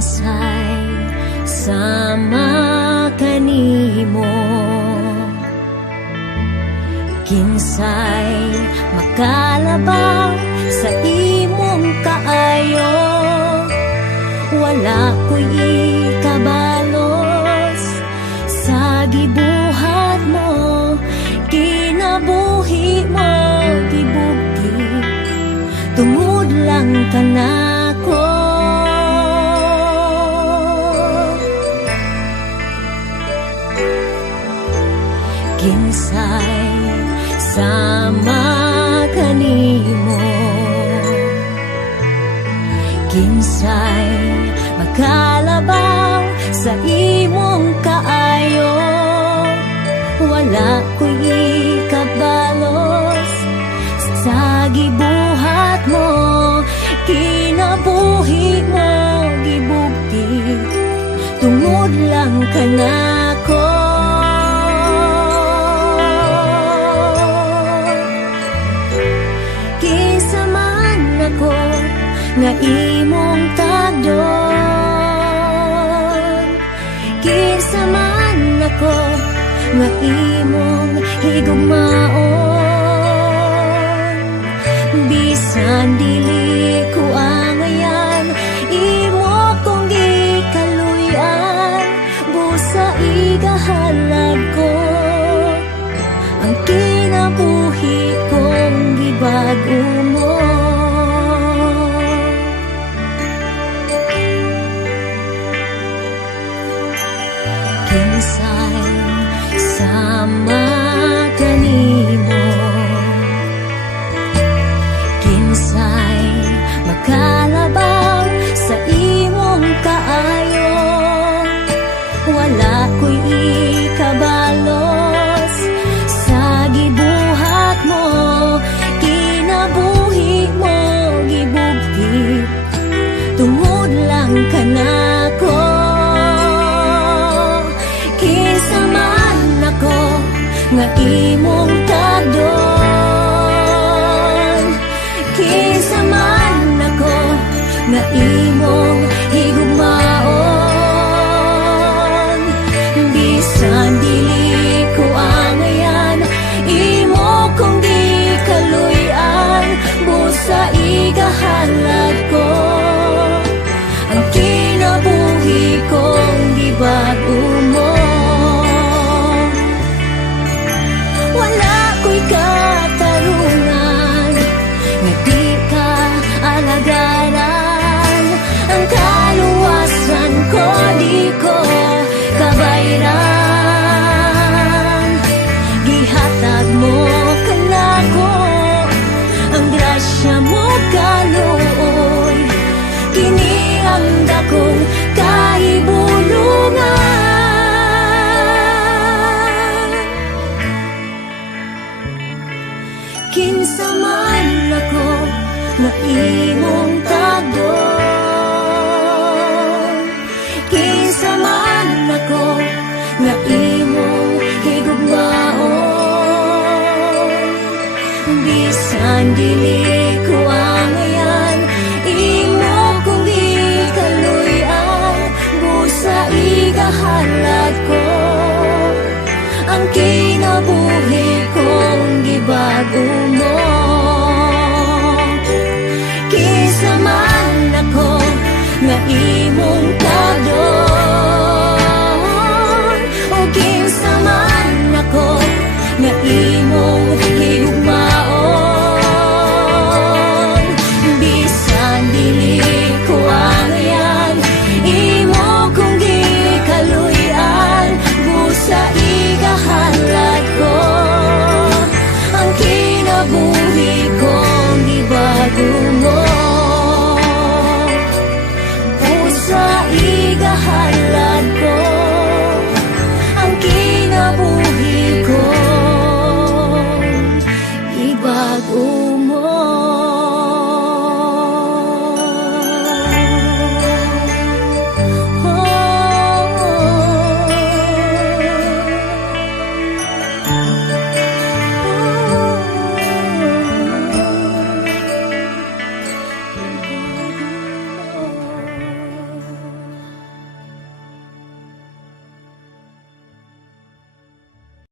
Kinsay sama kanimo, kinsay makalabaw sa imong kaayo. Wala ko'y ikabalos sa gibuhat mo, kinabuhi mo gibugti, tungod lang kanako. Kinsay sama kanimo, kinsay makalabaw sa imong kaayo. Wala ko'y ikabalos sa gibuhat mo, kinabuhi mo gibugti, tungod lang kanako. Kinsa man ako nga imong tagdon, kinsa man ako nga imong higugmaon, bisan dili ko angayan, imo kong gikaluyan, busa igahalad ko ang kinabuhi kong gibago mo. Kinsay sama kanimo, kinsay makalabaw sa imong kaayo. Wala ko'y ikabalos sa gibuhat mo, kinabuhi mo gibugti, tungod lang kanako. Kinsa man ako nga imong tagdon, kinsa man ako nga imong higugmaon, bisan dili ko angayan, imo kong gikaluyan, busa igahalad ko ang kinabuhi kong gibago mo. Wala ko'y katarungan nga di ka alagaran, ang kaluwasan ko di ko kabayran. Gihatag mo kanako ang grasya mo kaluoy, kini ang dakong kahibulungan. Kinsa man ako nga imong tagdon, kinsa man ako nga imong higugmaon, bisan dili ko angayan, imo kong gikaluyan, busa igahalad ko ang kinabuhi kong gibago mo. Kinsa man ako nga imong tagdon, o kinsa man ako nga imong higugmaon, bisan dili ko angayan, imo kong gikaluyan, busa igahalad ko ang kinabuhi kong gibago mo. Busa igahalad ko ang kinabuhi kong gibago mo.